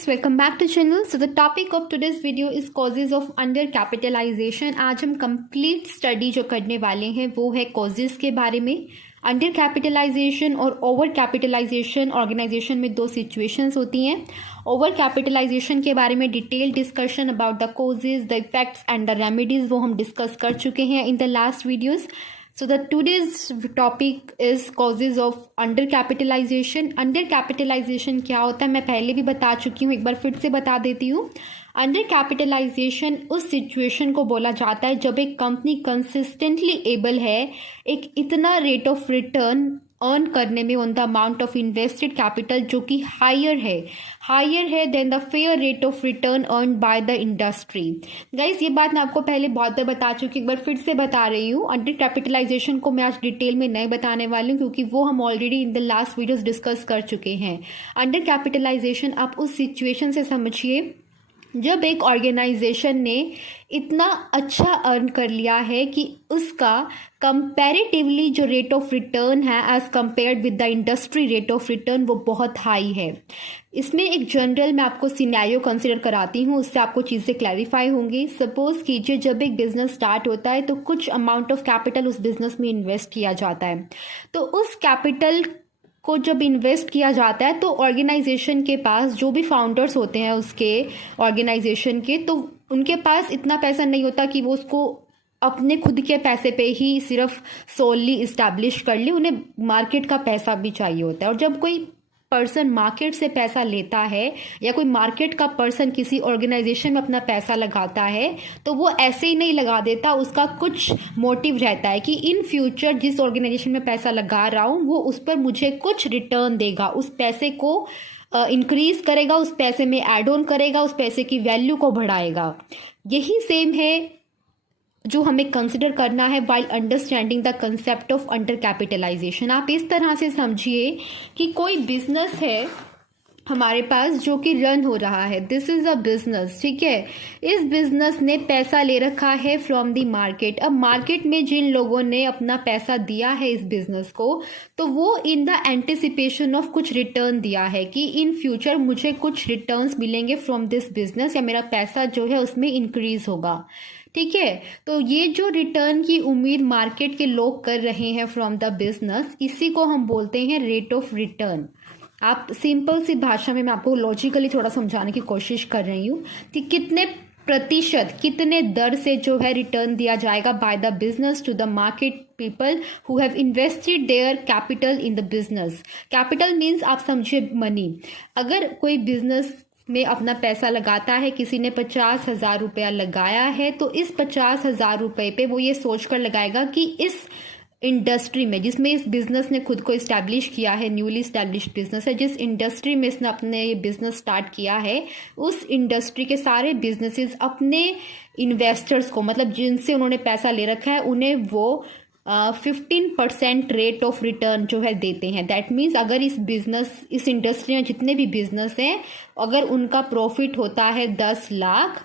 students, welcome back to channel. So the topic of today's video is causes of undercapitalization. आज हम complete study जो करने वाले हैं वो है causes के बारे में. अंडर और ओवर कैपिटलाइजेशन ऑर्गेनाइजेशन में दो सिचुएशंस होती हैं. ओवर कैपिटलाइजेशन के बारे में detail discussion about the causes, the effects and the remedies वो हम डिस्कस कर चुके हैं in the last videos. So the today's topic is causes of undercapitalization. Undercapitalization क्या होता है मैं पहले भी बता चुकी हूँ, एक बार फिर से बता देती हूँ. अंडरकैपिटलाइजेशन उस सिचुएशन को बोला जाता है जब एक कंपनी कंसिस्टेंटली एबल है एक इतना रेट ऑफ रिटर्न अर्न करने में on the amount of invested capital जो कि हायर है than the fair rate of return earn by the industry. Guys ये बात मैं आपको पहले बहुत बार बता चुकी, एक बार फिर से बता रही हूँ. अंडर कैपिटलाइजेशन को मैं आज डिटेल में नहीं बताने वाली हूँ क्योंकि वो हम already in the last videos discuss कर चुके हैं. अंडर कैपिटलाइजेशन आप उस सिचुएशन से समझिए जब एक ऑर्गेनाइजेशन ने इतना अच्छा अर्न कर लिया है कि उसका कंपैरेटिवली जो रेट ऑफ रिटर्न है as compared with the industry rate of return वो बहुत हाई है. इसमें एक जनरल मैं आपको सिनेरियो कंसिडर कराती हूँ, उससे आपको चीज़ें क्लैरिफाई होंगी. सपोज कीजिए जब एक बिजनेस स्टार्ट होता है तो कुछ अमाउंट ऑफ कैपिटल उस बिजनेस में इन्वेस्ट किया जाता है. तो उस कैपिटल को जब इन्वेस्ट किया जाता है तो ऑर्गेनाइजेशन के पास जो भी फाउंडर्स होते हैं उसके ऑर्गेनाइजेशन के, तो उनके पास इतना पैसा नहीं होता कि वो उसको अपने खुद के पैसे पे ही सिर्फ सोलली इस्टेब्लिश कर ले. उन्हें मार्केट का पैसा भी चाहिए होता है. और जब कोई पर्सन मार्केट से पैसा लेता है या कोई मार्केट का पर्सन किसी ऑर्गेनाइजेशन में अपना पैसा लगाता है तो वो ऐसे ही नहीं लगा देता, उसका कुछ मोटिव रहता है कि इन फ्यूचर जिस ऑर्गेनाइजेशन में पैसा लगा रहा हूँ वो उस पर मुझे कुछ रिटर्न देगा, उस पैसे को इंक्रीज करेगा, उस पैसे में एड ऑन करेगा, उस पैसे की वैल्यू को बढ़ाएगा. यही सेम है जो हमें कंसिडर करना है while understanding the concept of undercapitalization. आप इस तरह से समझिए कि कोई बिजनेस है हमारे पास जो कि रन हो रहा है. दिस इज अ बिजनेस, ठीक है. इस बिजनेस ने पैसा ले रखा है फ्रॉम द मार्केट. अब मार्केट में जिन लोगों ने अपना पैसा दिया है इस बिजनेस को तो वो इन द एंटिसिपेशन ऑफ कुछ रिटर्न दिया है कि इन फ्यूचर मुझे कुछ रिटर्न्स मिलेंगे फ्रॉम दिस बिजनेस या मेरा पैसा जो है उसमें इंक्रीज होगा, ठीक है. तो ये जो रिटर्न की उम्मीद मार्केट के लोग कर रहे हैं फ्रॉम द बिजनेस, इसी को हम बोलते हैं रेट ऑफ रिटर्न. आप सिंपल सी भाषा में मैं आपको लॉजिकली थोड़ा समझाने की कोशिश कर रही हूँ कि कितने प्रतिशत कितने दर से जो है रिटर्न दिया जाएगा by the business to the market people who have invested their capital in the business. Capital means आप समझिए मनी. अगर कोई बिजनेस में अपना पैसा लगाता है, किसी ने 50,000 रुपया लगाया है तो इस 50,000 रुपये पे वो ये सोच कर लगाएगा कि इस इंडस्ट्री में जिसमें इस बिजनेस ने खुद को इस्टेब्लिश किया है, न्यूली इस्टेब्लिश्ड बिजनेस है, जिस इंडस्ट्री में इसने अपने ये बिजनेस स्टार्ट किया है उस इंडस्ट्री के सारे बिजनेसेस अपने इन्वेस्टर्स को, मतलब जिनसे उन्होंने पैसा ले रखा है, उन्हें वो 15% रेट ऑफ रिटर्न जो है देते हैं. दैट मीन्स अगर इस इंडस्ट्री में जितने भी बिजनेस हैं अगर उनका प्रॉफिट होता है 10 लाख,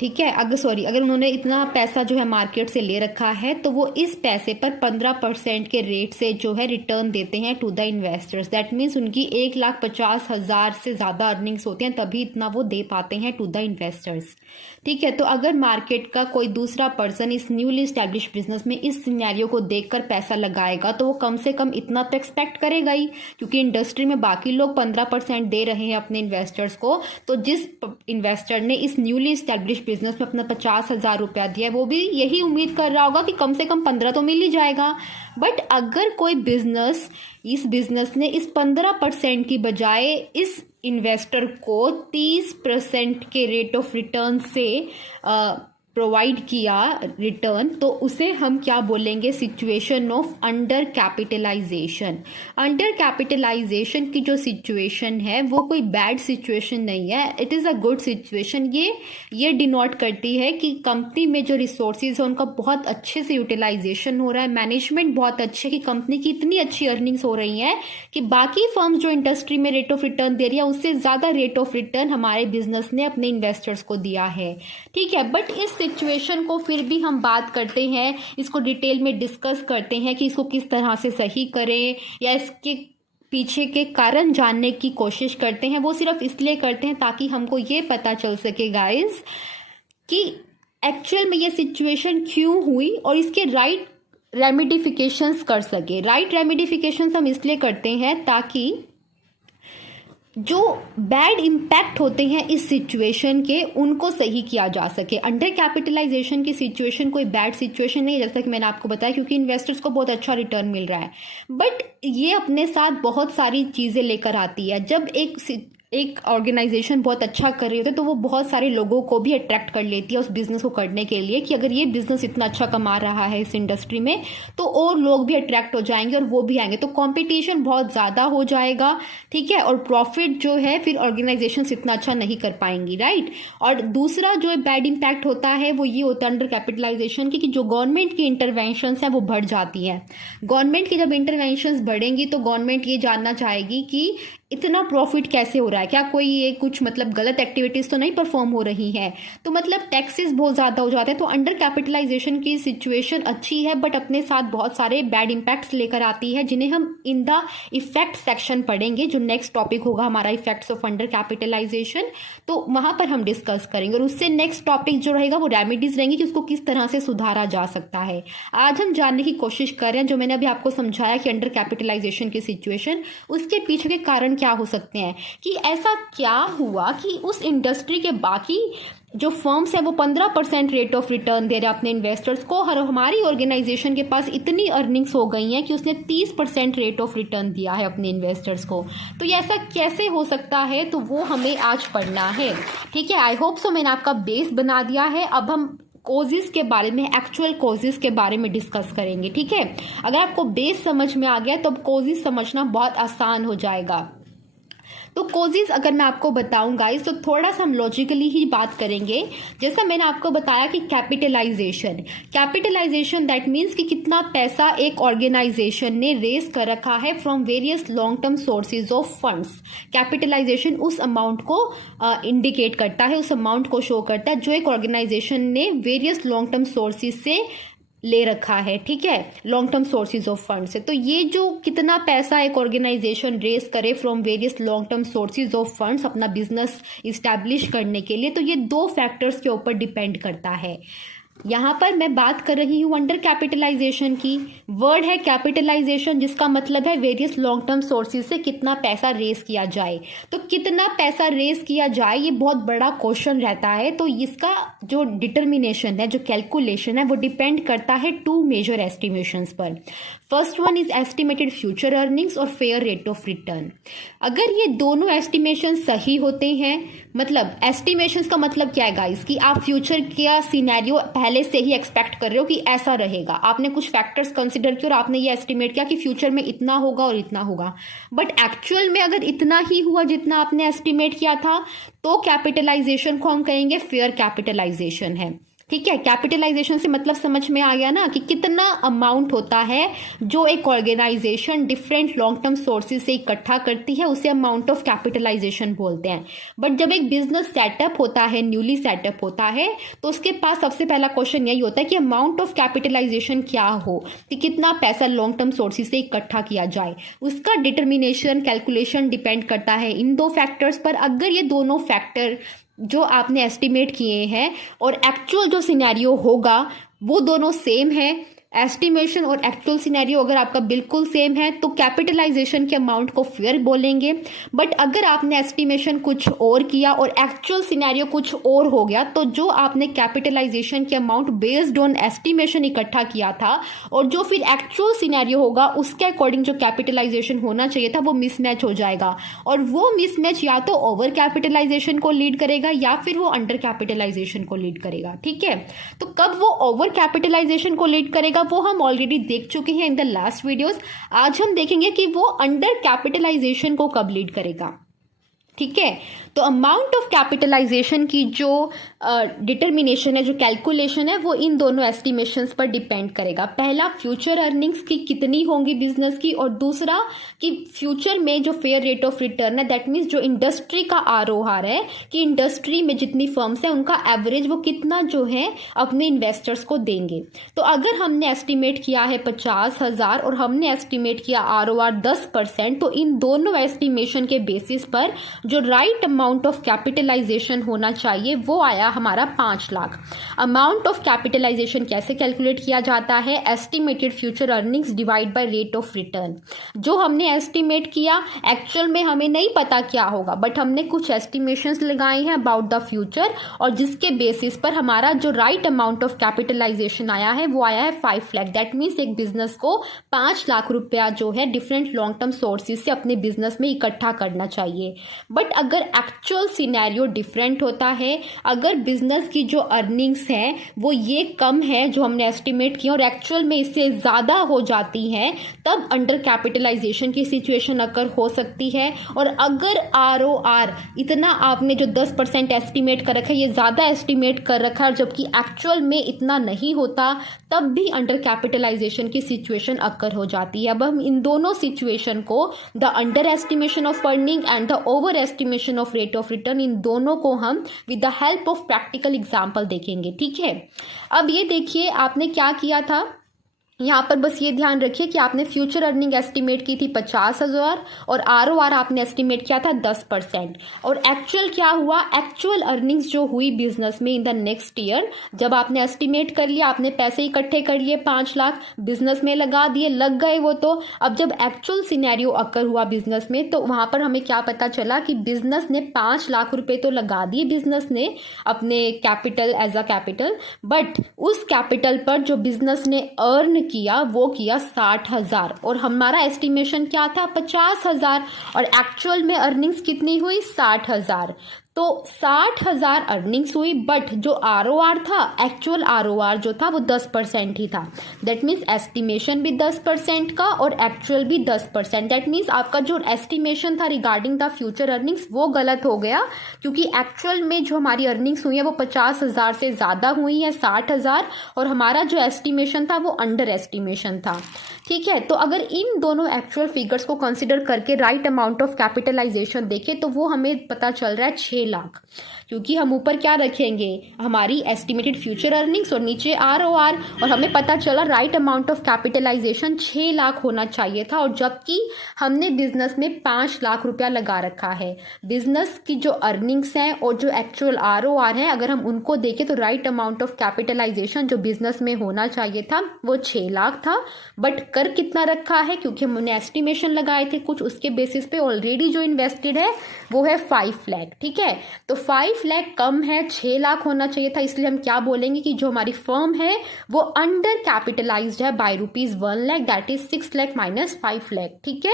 ठीक है, अगर उन्होंने इतना पैसा जो है मार्केट से ले रखा है तो वो इस पैसे पर 15% के रेट से जो है रिटर्न देते हैं to the investors. That means उनकी 1,50,000 से ज़्यादा अर्निंग्स होती हैं तभी इतना वो दे पाते हैं टू द इन्वेस्टर्स, ठीक है. तो अगर मार्केट का कोई दूसरा पर्सन इस न्यूली इस्टेब्लिश बिजनेस में इस सिनेरियो को देखकर पैसा लगाएगा तो वो कम से कम इतना तो एक्सपेक्ट करेगा ही, क्योंकि इंडस्ट्री में बाकी लोग 15% दे रहे हैं अपने इन्वेस्टर्स को. तो जिस इन्वेस्टर ने इस न्यूली इस्टेब्लिश बिजनेस में अपना 50,000 रुपया दिया है वो भी यही उम्मीद कर रहा होगा कि कम से कम 15 तो मिल ही जाएगा. बट अगर कोई इस बिजनेस ने इस 15% की बजाय इस इन्वेस्टर को 30% के रेट ऑफ रिटर्न से प्रोवाइड किया रिटर्न, तो उसे हम क्या बोलेंगे, situation of undercapitalization. Under capitalization की जो सिचुएशन है वो कोई बैड सिचुएशन नहीं है, it is a good situation. ये डिनोट करती है कि कंपनी में जो रिसोर्सेज है उनका बहुत अच्छे से यूटिलाइजेशन हो रहा है, मैनेजमेंट बहुत अच्छे, कि कंपनी की इतनी अच्छी अर्निंग्स हो रही हैं कि बाकी फर्म्स जो इंडस्ट्री में रेट ऑफ रिटर्न दे रही है उससे ज़्यादा रेट ऑफ रिटर्न हमारे बिजनेस ने अपने इन्वेस्टर्स को दिया है, ठीक है. बट इस सिचुएशन को फिर भी हम बात करते हैं, इसको डिटेल में डिस्कस करते हैं कि इसको किस तरह से सही करें या इसके पीछे के कारण जानने की कोशिश करते हैं, वो सिर्फ इसलिए करते हैं ताकि हमको ये पता चल सके गाइस कि एक्चुअल में ये सिचुएशन क्यों हुई और इसके राइट रेमिडिफिकेशंस कर सके। राइट रेमिडिफिकेशंस हम इसलिए करते हैं ताकि जो बैड इम्पैक्ट होते हैं इस सिचुएशन के उनको सही किया जा सके। अंडर कैपिटलाइजेशन की सिचुएशन कोई बैड सिचुएशन नहीं है, जैसा कि मैंने आपको बताया, क्योंकि इन्वेस्टर्स को बहुत अच्छा रिटर्न मिल रहा है, बट ये अपने साथ बहुत सारी चीज़ें लेकर आती है। जब एक ऑर्गेनाइजेशन बहुत अच्छा कर रही होती है तो वो बहुत सारे लोगों को भी अट्रैक्ट कर लेती है उस बिजनेस को करने के लिए, कि अगर ये बिजनेस इतना अच्छा कमा रहा है इस इंडस्ट्री में तो और लोग भी अट्रैक्ट हो जाएंगे और वो भी आएंगे, तो कंपटीशन बहुत ज़्यादा हो जाएगा, ठीक है, और प्रॉफिट जो है फिर ऑर्गेनाइजेशन इतना अच्छा नहीं कर पाएंगी, राइट। और दूसरा जो बैड इम्पैक्ट होता है वो ये होता है अंडर कैपिटलाइजेशन की, कि जो गवर्नमेंट की इंटरवेंशन है वो बढ़ जाती है। गवर्नमेंट की जब इंटरवेंशन बढ़ेंगी तो गवर्नमेंट ये जानना चाहेगी कि इतना प्रॉफिट कैसे हो रहा है, क्या कोई ये कुछ मतलब गलत एक्टिविटीज तो नहीं परफॉर्म हो रही है, तो मतलब टैक्सेस बहुत ज़्यादा हो जाते हैं। तो अंडर कैपिटलाइजेशन की सिचुएशन अच्छी है बट अपने साथ बहुत सारे बैड इम्पैक्ट्स लेकर आती है, जिन्हें हम इन द इफेक्ट सेक्शन पढ़ेंगे, जो नेक्स्ट टॉपिक होगा हमारा इफेक्ट्स ऑफ अंडर कैपिटलाइजेशन, तो वहां पर हम डिस्कस करेंगे। और उससे नेक्स्ट टॉपिक जो रहेगा वो रेमेडीज रहेंगी कि उसको किस तरह से सुधारा जा सकता है। आज हम जानने की कोशिश कर रहे हैं, जो मैंने अभी आपको समझाया कि अंडर कैपिटलाइजेशन की सिचुएशन, उसके पीछे के कारण क्या हो सकते हैं, कि ऐसा क्या हुआ कि उस इंडस्ट्री के बाकी जो फर्म्स है वो 15% रेट ऑफ रिटर्न दे रहे हैं अपने इन्वेस्टर्स को, और हमारी ऑर्गेनाइजेशन के पास इतनी अर्निंग्स हो गई हैं कि उसने 30% रेट ऑफ रिटर्न दिया है अपने इन्वेस्टर्स को। तो ये ऐसा कैसे हो सकता है, तो वो हमें आज पढ़ना है, ठीक है। आई होप सो मैंने आपका बेस बना दिया है। अब हम कॉजेज के बारे में, एक्चुअल कॉजेज के बारे में डिस्कस करेंगे, ठीक है। अगर आपको बेस समझ में आ गया तो अब कॉजेज समझना बहुत आसान हो जाएगा। तो कॉजेज अगर मैं आपको बताऊं गाइस, तो थोड़ा सा हम लॉजिकली ही बात करेंगे। जैसा मैंने आपको बताया कि कैपिटलाइजेशन दैट मीन्स कि कितना पैसा एक ऑर्गेनाइजेशन ने रेज कर रखा है from various long term sources of funds. Capitalization उस अमाउंट को इंडिकेट करता है, उस अमाउंट को शो करता है जो एक ऑर्गेनाइजेशन ने वेरियस लॉन्ग टर्म सोर्सेज से ले रखा है, ठीक है, long term sources of fund से। तो ये जो कितना पैसा एक ऑर्गेनाइजेशन रेज करे from various long term sources of funds अपना बिजनेस इस्टेब्लिश करने के लिए, तो ये दो फैक्टर्स के ऊपर डिपेंड करता है। यहाँ पर मैं बात कर रही हूँ अंडर कैपिटलाइजेशन की। वर्ड है कैपिटलाइजेशन, जिसका मतलब है वेरियस लॉन्ग टर्म सोर्सेज से कितना पैसा रेज किया जाए। तो कितना पैसा रेज किया जाए ये बहुत बड़ा क्वेश्चन रहता है। तो इसका जो डिटर्मिनेशन है, जो कैलकुलेशन है, वो डिपेंड करता है टू मेजर एस्टिमेशंस पर। First one is estimated future earnings और फेयर रेट ऑफ रिटर्न। अगर ये दोनों एस्टिमेशन सही होते हैं, मतलब एस्टिमेशंस का मतलब क्या है गाइस, कि आप फ्यूचर का सिनेरियो पहले से ही एक्सपेक्ट कर रहे हो कि ऐसा रहेगा, आपने कुछ फैक्टर्स कंसिडर किए और आपने ये एस्टिमेट किया कि फ्यूचर में इतना होगा और इतना होगा, बट एक्चुअल में अगर इतना ही हुआ जितना आपने एस्टिमेट किया था, तो कैपिटलाइजेशन को हम कहेंगे फेयर कैपिटलाइजेशन है, ठीक है। कैपिटलाइजेशन से मतलब समझ में आ गया ना, कि कितना अमाउंट होता है जो एक organization different long term sources से इकट्ठा करती है, उसे अमाउंट ऑफ कैपिटलाइजेशन बोलते हैं। बट जब एक बिजनेस सेटअप होता है, न्यूली सेटअप होता है, तो उसके पास सबसे पहला क्वेश्चन यही होता है कि अमाउंट ऑफ कैपिटलाइजेशन क्या हो, कि कितना पैसा लॉन्ग टर्म सोर्सेज से इकट्ठा किया जाए। उसका डिटर्मिनेशन, कैलकुलेशन डिपेंड करता है इन दो फैक्टर्स पर। अगर ये दोनों फैक्टर जो आपने एस्टिमेट किए हैं और एक्चुअल जो सिनेरियो होगा वो दोनों सेम है, एस्टिमेशन और एक्चुअल सिनेरियो अगर आपका बिल्कुल सेम है, तो कैपिटलाइजेशन के अमाउंट को फेयर बोलेंगे। बट अगर आपने एस्टिमेशन कुछ और किया और एक्चुअल सिनेरियो कुछ और हो गया, तो जो आपने कैपिटलाइजेशन के अमाउंट बेस्ड ऑन एस्टिमेशन इकट्ठा किया था और जो फिर एक्चुअल सिनेरियो होगा उसके अकॉर्डिंग जो कैपिटलाइजेशन होना चाहिए था, वो मिसमैच हो जाएगा। और वो मिसमैच या तो ओवर कैपिटलाइजेशन को लीड करेगा या फिर वो अंडर कैपिटलाइजेशन को लीड करेगा, ठीक है। तो कब वो ओवर कैपिटलाइजेशन को लीड करेगा वो हम ऑलरेडी देख चुके हैं इन द लास्ट वीडियोस। आज हम देखेंगे कि वो अंडर कैपिटलाइजेशन को कब लीड करेगा, ठीक है। तो अमाउंट ऑफ कैपिटलाइजेशन की जो डिटर्मिनेशन है, जो कैलकुलेशन है, वो इन दोनों एस्टिमेशंस पर डिपेंड करेगा। पहला फ्यूचर अर्निंग्स की कितनी होंगी बिजनेस की, और दूसरा कि फ्यूचर में जो फेयर रेट ऑफ रिटर्न है, दैट मीन्स जो इंडस्ट्री का आरओआर है कि इंडस्ट्री में जितनी फर्म्स है उनका एवरेज वो कितना जो है अपने इन्वेस्टर्स को देंगे। तो अगर हमने एस्टिमेट किया है 50,000 और हमने एस्टिमेट किया आरओआर 10%, तो इन दोनों एस्टिमेशन के बेसिस पर जो राइट अमाउंट ऑफ कैपिटलाइजेशन होना चाहिए वो आया हमारा 5 लाख। अमाउंट ऑफ कैपिटलाइजेशन कैसे कैलकुलेट किया जाता है? Estimated future earnings divide by rate of return. जो हमने एस्टिमेट किया एक्चुअल में हमें नहीं पता क्या होगा, बट हमने कुछ एस्टिमेशंस लगाए हैं अबाउट द फ्यूचर, और जिसके बेसिस पर हमारा जो राइट अमाउंट ऑफ कैपिटलाइजेशन आया है वो आया है 5 लाख। दैट मीन्स एक बिजनेस को 5 लाख रुपया जो है डिफरेंट लॉन्ग टर्म सोर्सेज से अपने बिजनेस में इकट्ठा करना चाहिए। बट अगर एक्चुअल सिनेरियो डिफरेंट होता है, अगर बिजनेस की जो अर्निंग्स है वो ये कम है जो हमने एस्टिमेट किया और एक्चुअल में इससे ज़्यादा हो जाती है, तब अंडर कैपिटलाइजेशन की सिचुएशन अकर हो सकती है। और अगर आरओआर इतना आपने जो 10% एस्टिमेट कर रखा है, ये ज़्यादा एस्टिमेट कर रखा है जबकि एक्चुअल में इतना नहीं होता, तब भी अंडर कैपिटलाइजेशन की सिचुएशन अकर हो जाती है। अब हम इन दोनों सिचुएशन को, the under estimation of earning and the over estimation of rate of return, इन दोनों को हम with the help of practical example देखेंगे। ठीक है, अब ये देखिए आपने क्या किया था, यहाँ पर बस ये ध्यान रखिए कि आपने फ्यूचर अर्निंग एस्टिमेट की थी 50,000 और आरओआर आपने एस्टिमेट किया था 10%। और एक्चुअल क्या हुआ? एक्चुअल अर्निंग्स जो हुई बिजनेस में इन द नेक्स्ट ईयर, जब आपने एस्टिमेट कर लिया, आपने पैसे इकट्ठे कर लिए 5 लाख, बिजनेस में लगा दिए, लग गए वो। तो अब जब एक्चुअल सिनेरियो अकर हुआ बिजनेस में, तो वहाँ पर हमें क्या पता चला कि बिजनेस ने 5 लाख रुपए तो लगा दिए बिजनेस ने अपने capital as a capital, but उस कैपिटल पर जो बिजनेस ने अर्न किया वो किया 60,000 और हमारा एस्टिमेशन क्या था 50,000 और एक्चुअल में अर्निंग्स कितनी हुई 60,000। तो 60,000 अर्निंग्स हुई, बट जो आरओआर था, एक्चुअल आरओआर जो था वो 10% ही था। दैट मीन्स एस्टिमेशन भी 10% का और एक्चुअल भी 10%। दैट मीन्स आपका जो एस्टिमेशन था रिगार्डिंग द फ्यूचर अर्निंग्स वो गलत हो गया, क्योंकि एक्चुअल में जो हमारी अर्निंग्स हुई है वो 50,000 से ज़्यादा हुई है 60,000, और हमारा जो एस्टिमेशन था वो अंडर एस्टिमेशन था। ठीक है, तो अगर इन दोनों एक्चुअल फिगर्स को कंसिडर करके राइट अमाउंट ऑफ कैपिटलाइजेशन देखें तो वो हमें पता चल रहा है 6 लाख, क्योंकि हम ऊपर क्या रखेंगे हमारी एस्टिमेटेड फ्यूचर अर्निंग्स और नीचे आरओआर, और हमें पता चला right amount of capitalization 6 lakh होना चाहिए था, और जबकि हमने बिजनेस में 5 लाख रुपया लगा रखा है। बिजनेस की जो अर्निंग्स हैं और जो एक्चुअल आरओआर है, अगर हम उनको देखें तो राइट अमाउंट ऑफ कैपिटलाइजेशन जो बिजनेस में होना चाहिए था वो 6 लाख था, बट कर कितना रखा है, क्योंकि हमने एस्टिमेशन लगाए थे कुछ, उसके बेसिस पे ऑलरेडी जो इन्वेस्टेड है वो है 5 लाख। ठीक है, तो 5 लाख कम है, 6 लाख होना चाहिए था, इसलिए हम क्या बोलेंगे कि जो हमारी फर्म है वो अंडर कैपिटलाइज्ड है बाय ₹1 lakh, that is 6 lakh minus 5 lakh. ठीक है,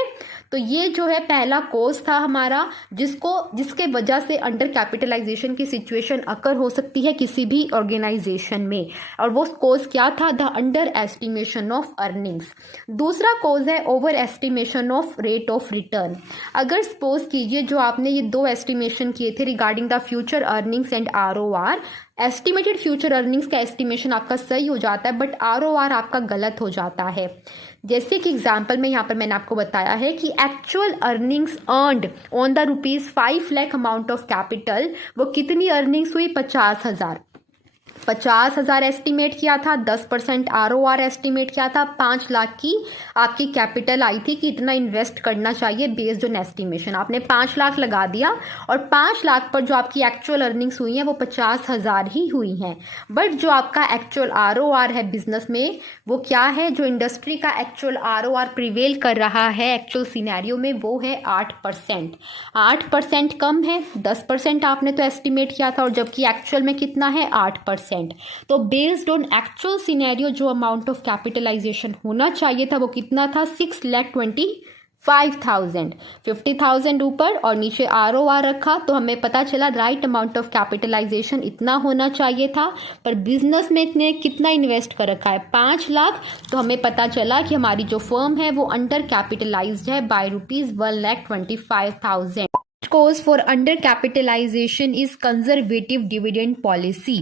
तो ये जो है पहला कोज था हमारा, जिसके वजह से अंडर कैपिटलाइजेशन की सिचुएशन अकर हो सकती है किसी भी ऑर्गेनाइजेशन में, और वो कोज क्या था? The under estimation of earnings. दूसरा कोज है over estimation of rate of return. अगर सपोज कीजिए जो आपने ये 2 एस्टिमेशन किए थे regarding the future earnings and ROR, estimated future earnings का एस्टिमेशन आपका सही हो जाता है, बट आरओआर आपका गलत हो जाता है। जैसे कि एग्जाम्पल में यहाँ पर मैंने आपको बताया है कि actual earnings earned on the ₹5 lakh amount of capital, वो कितनी अर्निंग्स हुई? 50,000। 50,000 एस्टिमेट किया था, 10% आरओआर एस्टिमेट किया था, 5 लाख की आपकी कैपिटल आई थी कि इतना इन्वेस्ट करना चाहिए बेस्ड ऑन एस्टिमेशन। आपने 5 लाख लगा दिया और 5 लाख पर जो आपकी एक्चुअल अर्निंग्स हुई हैं वो 50,000 ही हुई हैं, बट जो आपका एक्चुअल आरओआर है बिजनेस में वो क्या है? जो इंडस्ट्री का एक्चुअल आरओआर प्रिवेल कर रहा है एक्चुअल सिनेरियो में वो है 8%। 8% कम है, 10% आपने तो एस्टिमेट किया था, और जबकि एक्चुअल में कितना है? 8%। तो बेस्ड ऑन एक्चुअल सिनेरियो जो अमाउंट ऑफ कैपिटलाइजेशन होना चाहिए था वो कितना था? 6,25,000। 50,000 ऊपर और नीचे आरओआर रखा, तो हमें पता चला राइट अमाउंट ऑफ कैपिटलाइजेशन इतना होना चाहिए था, पर बिजनेस में इतने कितना इन्वेस्ट कर रखा है? 5 लाख। तो हमें पता चला कि हमारी जो फर्म है वो अंडर कैपिटलाइज्ड है बाय ₹1,25,000। cause for undercapitalization is conservative dividend policy.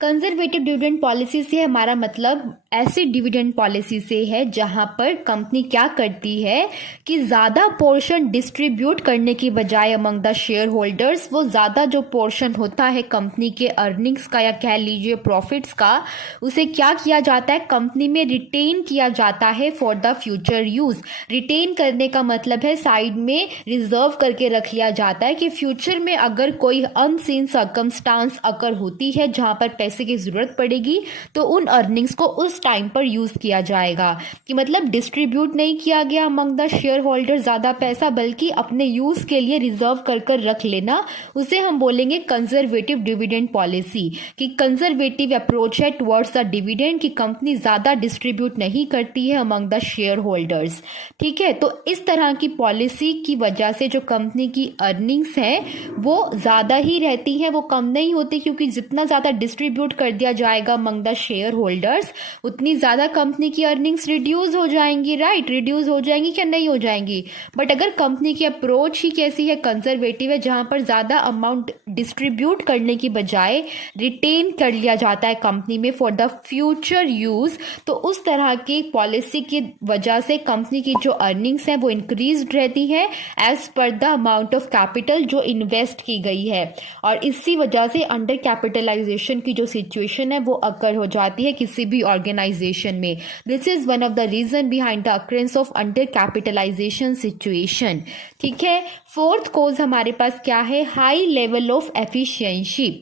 Conservative dividend policy से हमारा मतलब ऐसी डिविडेंड पॉलिसी से है जहां पर कंपनी क्या करती है कि ज़्यादा पोर्शन डिस्ट्रीब्यूट करने की बजाय अमंग द शेयर होल्डर्स वो ज़्यादा जो पोर्शन होता है कंपनी के अर्निंग्स का या कह लीजिए प्रॉफिट्स का, उसे क्या किया जाता है, कंपनी में रिटेन किया जाता है for the future use. Retain करने का मतलब है साइड में रिजर्व करके रख लिया जाता है कि फ्यूचर में अगर कोई अनसीन सर्कमस्टांस अकर होती है जहां पर पैसे की जरूरत पड़ेगी तो उन अर्निंग्स को उस टाइम पर यूज किया जाएगा। कि मतलब डिस्ट्रीब्यूट नहीं किया गया अमंग द शेयर होल्डर ज्यादा पैसा, बल्कि अपने यूज के लिए रिजर्व कर कर रख लेना, उसे हम बोलेंगे कंजर्वेटिव डिविडेंड पॉलिसी। कि कंजर्वेटिव अप्रोच है टुवर्ड्स द डिविडेंड, कि कंपनी ज्यादा डिस्ट्रीब्यूट नहीं करती है अमंग द शेयर होल्डर्स। ठीक है, तो इस तरह की पॉलिसी की वजह से जो कंपनी की अर्निंग्स है वो ज्यादा ही रहती है, वो कम नहीं होती, क्योंकि जितना ज्यादा डिस्ट्रीब्यूट कर दिया जाएगा अमंग द शेयर होल्डर्स उतनी ज्यादा कंपनी की अर्निंग्स रिड्यूस हो जाएंगी। राइट, रिड्यूस हो जाएंगी क्या, नहीं हो जाएंगी। बट अगर कंपनी की अप्रोच ही कैसी है, कंजर्वेटिव है, जहां पर ज्यादा अमाउंट डिस्ट्रीब्यूट करने की बजाय रिटेन कर लिया जाता है कंपनी में फॉर द फ्यूचर यूज, तो उस तरह की पॉलिसी की वजह से कंपनी की जो अर्निंग्स है वो इंक्रीज रहती है as per the amount of capital जो इन्वेस्ट की गई है। और इसी वजह से अंडर कैपिटलाइजेशन की जो सिचुएशन है वो अकर हो जाती है किसी भी ऑर्गेनाइजेशन में। This is one of the reason behind the occurrence of undercapitalization situation. ठीक है, फोर्थ कॉज हमारे पास क्या है, high level of efficiency.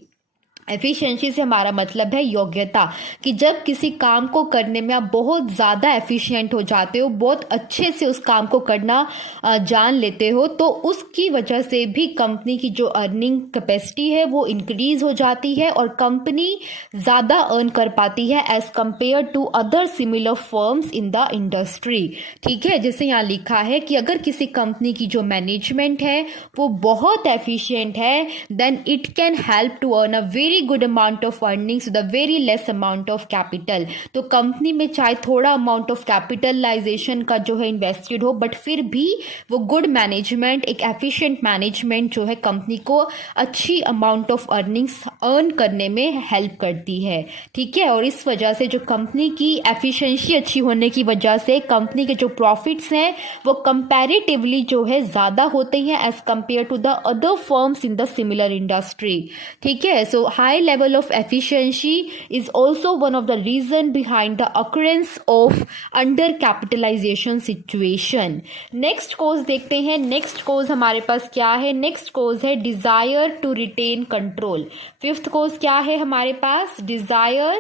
Efficiency से हमारा मतलब है योग्यता, कि जब किसी काम को करने में आप बहुत ज़्यादा एफिशिएंट हो जाते हो, बहुत अच्छे से उस काम को करना जान लेते हो, तो उसकी वजह से भी कंपनी की जो अर्निंग कैपेसिटी है वो इंक्रीज हो जाती है और कंपनी ज़्यादा अर्न कर पाती है as compare to other similar firms in the industry. ठीक है, जैसे यहाँ लिखा है कि अगर किसी कंपनी की जो मैनेजमेंट है वो बहुत एफिशिएंट है, then it can help to earn a very good amount of earnings with a very less amount of capital. तो कंपनी में चाहे थोड़ा अमाउंट ऑफ कैपिटलाइजेशन का जो है इन्वेस्टेड हो, बट फिर भी वो गुड मैनेजमेंट, एक एफिशिएंट मैनेजमेंट जो है कंपनी को अच्छी अमाउंट ऑफ अर्निंग्स अर्न करने में हेल्प करती है। ठीक है, और इस वजह से जो कंपनी की एफिशिएंसी अच्छी होने की वजह से कंपनी के जो प्रॉफिट्स हैं वो कंपैरेटिवली जो है ज्यादा होते हैं as compare to the other firms in the similar industry. ठीक है, सो high level of efficiency is also one of the reason behind the occurrence of undercapitalization situation. Next cause देखते हैं, next cause हमारे पास क्या है, next cause है desire to retain control. Fifth cause क्या है हमारे पास, desire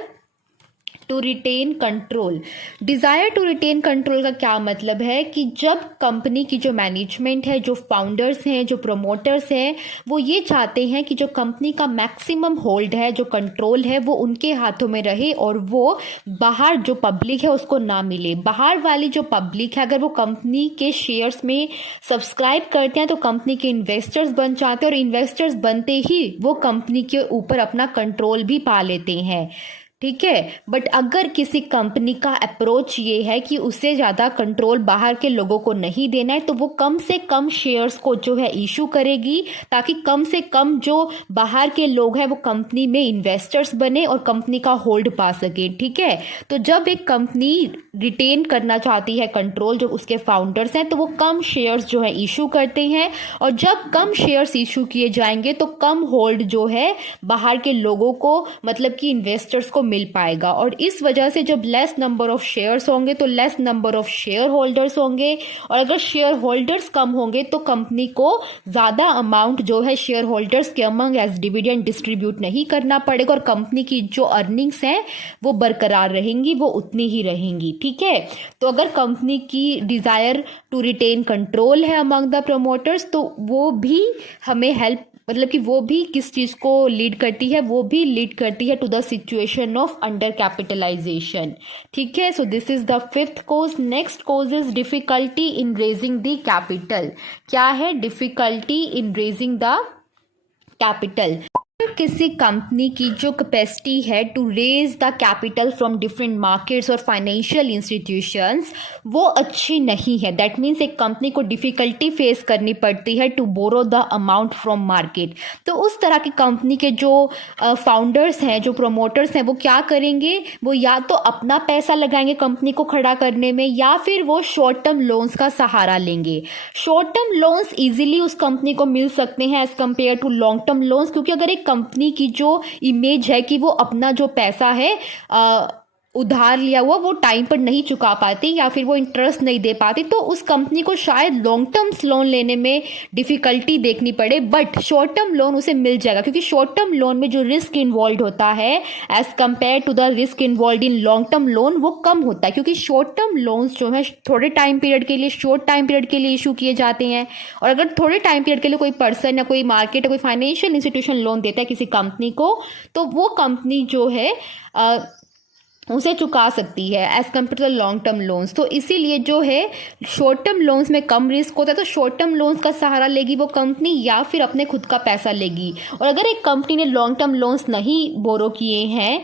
to retain control. Desire to retain control का क्या मतलब है कि जब कंपनी की जो मैनेजमेंट है, जो फाउंडर्स हैं, जो प्रोमोटर्स हैं, वो ये चाहते हैं कि जो कंपनी का मैक्सिमम होल्ड है, जो कंट्रोल है, वो उनके हाथों में रहे और वो बाहर जो पब्लिक है उसको ना मिले। बाहर वाली जो पब्लिक है अगर वो कंपनी के शेयर्स में सब्सक्राइब करते हैं तो कंपनी के इन्वेस्टर्स बन जाते हैं और इन्वेस्टर्स बनते ही वो कंपनी के ऊपर अपना कंट्रोल भी पा लेते हैं। ठीक है, बट अगर किसी कंपनी का अप्रोच ये है कि उसे ज़्यादा कंट्रोल बाहर के लोगों को नहीं देना है, तो वो कम से कम शेयर्स को जो है इशू करेगी ताकि कम से कम जो बाहर के लोग हैं वो कंपनी में इन्वेस्टर्स बने और कंपनी का होल्ड पा सके। ठीक है, तो जब एक कंपनी रिटेन करना चाहती है कंट्रोल, जो उसके फाउंडर्स हैं, तो वो कम शेयर्स जो है इशू करते हैं और जब कम शेयर्स इशू किए जाएंगे तो कम होल्ड जो है बाहर के लोगों को, मतलब कि इन्वेस्टर्स को मिल पाएगा। और इस वजह से जब लेस नंबर ऑफ शेयर्स होंगे तो less number of share holders होंगे और अगर शेयर होल्डर्स कम होंगे तो कंपनी को ज्यादा अमाउंट जो है शेयर होल्डर्स के अमंग एज डिविडेंड डिस्ट्रीब्यूट नहीं करना पड़ेगा और कंपनी की जो अर्निंग्स हैं वो बरकरार रहेंगी, वो उतनी ही रहेंगी। ठीक है, तो अगर कंपनी की डिजायर टू रिटेन कंट्रोल है अमंग द प्रमोटर्स तो वो भी हमें हेल्प, मतलब कि वो भी किस चीज़ को लीड करती है, वो भी लीड करती है to the situation of undercapitalization. ठीक है, so this is the fifth cause. Next cause is difficulty in raising the capital. क्या है difficulty in raising the capital? किसी कंपनी की जो कैपेसिटी है to raise the capital from different markets और financial institutions वो अच्छी नहीं है, दैट मीन्स एक कंपनी को डिफ़िकल्टी फेस करनी पड़ती है to borrow the amount from market. तो उस तरह की कंपनी के जो फाउंडर्स हैं, जो प्रोमोटर्स हैं, वो क्या करेंगे, वो या तो अपना पैसा लगाएंगे कंपनी को खड़ा करने में या फिर वो शॉर्ट टर्म लोन्स का सहारा लेंगे। शॉर्ट टर्म लोन्स ईजिली उस कंपनी को मिल सकते हैं as compare to long term loans, क्योंकि अगर एक कंपनी की जो इमेज है कि वो अपना जो पैसा है उधार लिया हुआ वो टाइम पर नहीं चुका पाती या फिर वो इंटरेस्ट नहीं दे पाती, तो उस कंपनी को शायद लॉन्ग टर्म्स लोन लेने में डिफ़िकल्टी देखनी पड़े। बट शॉर्ट टर्म लोन उसे मिल जाएगा, क्योंकि शॉर्ट टर्म लोन में जो रिस्क इन्वॉल्व होता है as compare to the risk involve in long term loan वो कम होता है, क्योंकि शॉर्ट टर्म लोन्स जो है थोड़े टाइम पीरियड के लिए, शॉर्ट टाइम पीरियड के लिए इशू किए जाते हैं। और अगर थोड़े टाइम पीरियड के लिए कोई पर्सन या कोई मार्केट या कोई फाइनेंशियल इंस्टीट्यूशन लोन देता है किसी कंपनी को, तो वो कंपनी जो है उसे चुका सकती है as compare to long term loans. तो इसीलिए जो है शॉर्ट टर्म लोन्स में कम रिस्क होता है, तो शॉर्ट टर्म लोन्स का सहारा लेगी वो कंपनी या फिर अपने खुद का पैसा लेगी। और अगर एक कंपनी ने लॉन्ग टर्म लोन्स नहीं बोरो किए हैं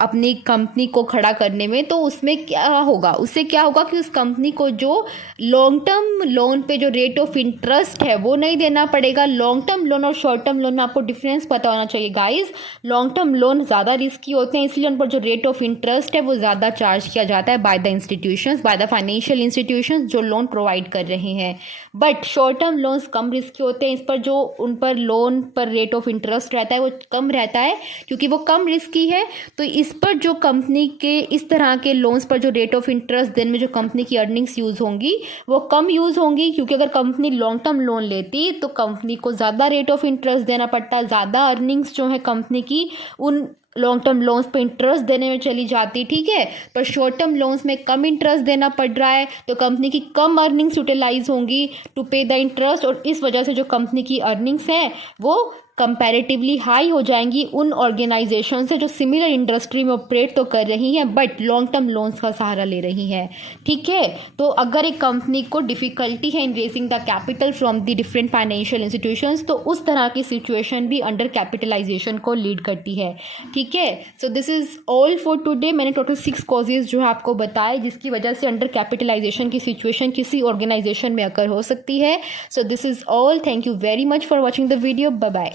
अपनी कंपनी को खड़ा करने में, तो उसमें क्या होगा, उससे क्या होगा कि उस कंपनी को जो लॉन्ग टर्म लोन पे जो रेट ऑफ इंटरेस्ट है वो नहीं देना पड़ेगा। लॉन्ग टर्म लोन और शॉर्ट टर्म लोन में आपको डिफरेंस पता होना चाहिए गाइज। लॉन्ग टर्म लोन ज़्यादा रिस्की होते हैं, इसलिए उन पर जो रेट ऑफ इंटरेस्ट है वो ज़्यादा चार्ज किया जाता है by the institutions, by the financial institutions जो लोन प्रोवाइड कर रहे हैं। But short term loans come risky होते हैं, इस पर जो उन पर लोन पर रेट ऑफ इंटरेस्ट रहता है वो कम रहता है, क्योंकि वो कम रिस्की है। तो इस पर जो कंपनी के इस तरह के लोन्स पर जो रेट ऑफ इंटरेस्ट देने में जो कंपनी की अर्निंग्स यूज़ होंगी वो कम यूज़ होंगी, क्योंकि अगर कंपनी लॉन्ग टर्म लोन लेती तो कंपनी को ज़्यादा रेट ऑफ इंटरेस्ट देना पड़ता है, ज़्यादा अर्निंग्स जो है कंपनी की उन लॉन्ग टर्म लोन्स पे इंटरेस्ट देने में चली जाती, ठीक है। पर शॉर्ट टर्म लोन्स में कम इंटरेस्ट देना पड़ रहा है, तो कंपनी की कम अर्निंग्स यूटिलाइज होंगी टू पे द इंटरेस्ट, और इस वजह से जो कंपनी की अर्निंग्स हैं वो कंपैरेटिवली हाई हो जाएंगी उन ऑर्गेनाइजेशन से जो सिमिलर इंडस्ट्री में ऑपरेट तो कर रही हैं बट लॉन्ग टर्म लोन्स का सहारा ले रही हैं, ठीक है। तो अगर एक कंपनी को डिफ़िकल्टी है इन raising the capital from the different financial institutions, तो उस तरह की सिचुएशन भी अंडर कैपिटलाइजेशन को लीड करती है, ठीक है। So this is all for today. मैंने टोटल 6 कॉजेज जो है आपको बताए जिसकी वजह से अंडर कैपिटलाइजेशन की सिचुएशन किसी ऑर्गेनाइजेशन में अकर हो सकती है। So this is all. Thank you very much for watching the video. Bye bye.